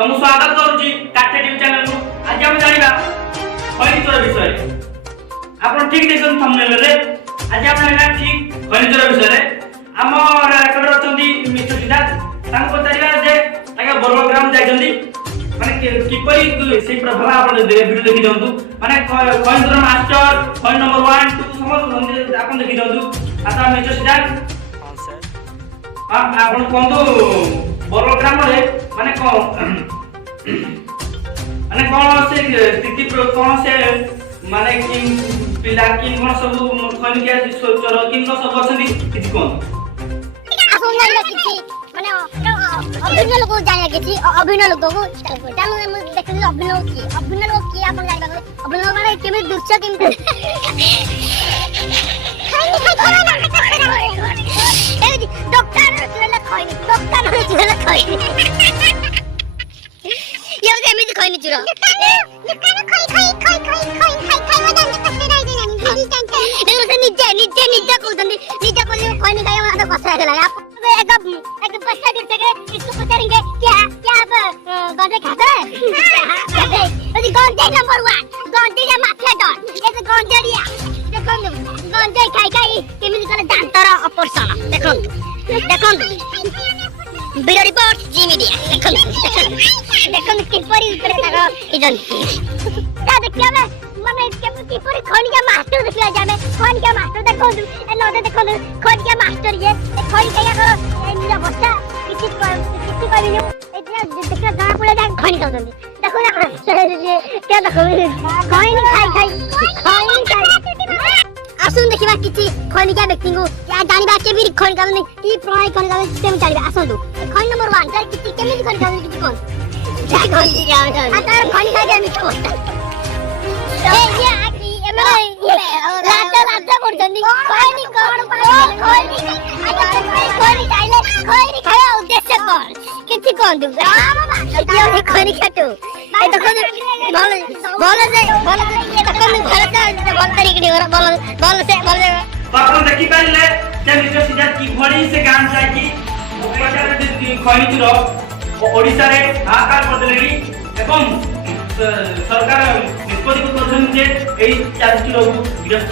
तो मु स्वागत करूची काठे टीवी चैनल को। आज हम जानिबा खनिजर विषय। आपण ठीक देखन थंबनेल रे आज आपण ना ठीक खनिजर विषय रे हमर रेकर्ड अछंती मिस्टर सिद्धार्थ तांको पचारिबा जे ताके बरग्राम जाइछंती माने किपरि से प्रभाव आपण वीडियो देखि दंतु माने खनिजर मास्टर खनिज नंबर 1 2 समस्त आपण देखि दंतु। आता मिस्टर सिद्धार्थ हां सर आपण कोंदो बरग्राम रे माने कौन से स्थिति कौन से माने कि पिला कि कोन सब खनिज के चोर कि सब अछंती किछि कोन अभिनय किछि माने अभिनय लोग जाने किछि अभिनय लोग को चालू हम देखि अभिनय लोग की आपण जानिबा अभिनय माने केमे दृश्य केमे डॉक्टर चुला खई ये एमिति खई नि चुरा लुकानो खई वदन कसे राइ देनी निजे निजे कोदनी निजे कोली खई नि खाय माता कसा गला एक बस्ता गिरते के इसको पूछेंगे क्या आप गंजे खाता है अजी गंजे नंबर 1 गंजे या माफिया डॉन ये तो गंजेरिया देखो गंजे खाई केमिति करे दांतर ऑपरेशन देखो बिरो रिपोर्ट जी मीडिया देखो किपरि ऊपर ताको इजन ता देखिया माने किपरि खनिजा मास्टर देखिया जामे खनिजा मास्टर देखो ए नदे देखो खनिजा मास्टर ये खनिजा या करो निजा बस्ता किछि करियो एतिया देखिया गां पुले जा खनि दउछन देखो ना क्या देखो खाई आसुन देखिबा किछि खनिजा व्यक्ति को या जानिबा केबि खनिजा माने की प्रणाली खनिजा सिस्टम जानिबा आसंतु खनि नंबर 1 तार किछि केमिति खनिजा किछि कोन जा खनिजा आ तार खनिजा के मिछ होता ए ये आकी एमे लाटा पड़जंदी खनि कोन खनि चाइले खनि खाया उद्देश्य कोन किछि कोन दु ये खनि खातो ए देखो बोल से ये देखो बोल तरीके बोल से आपण देखि पाइले जे मिस्टर सिद्धार्थ की भली से काम जाकी खनिजर ओडिसा रे हाहाकार करदेलेनी एवं सरकार निष्पत्ति करछन जे एई चारटी रोग गिरफ्त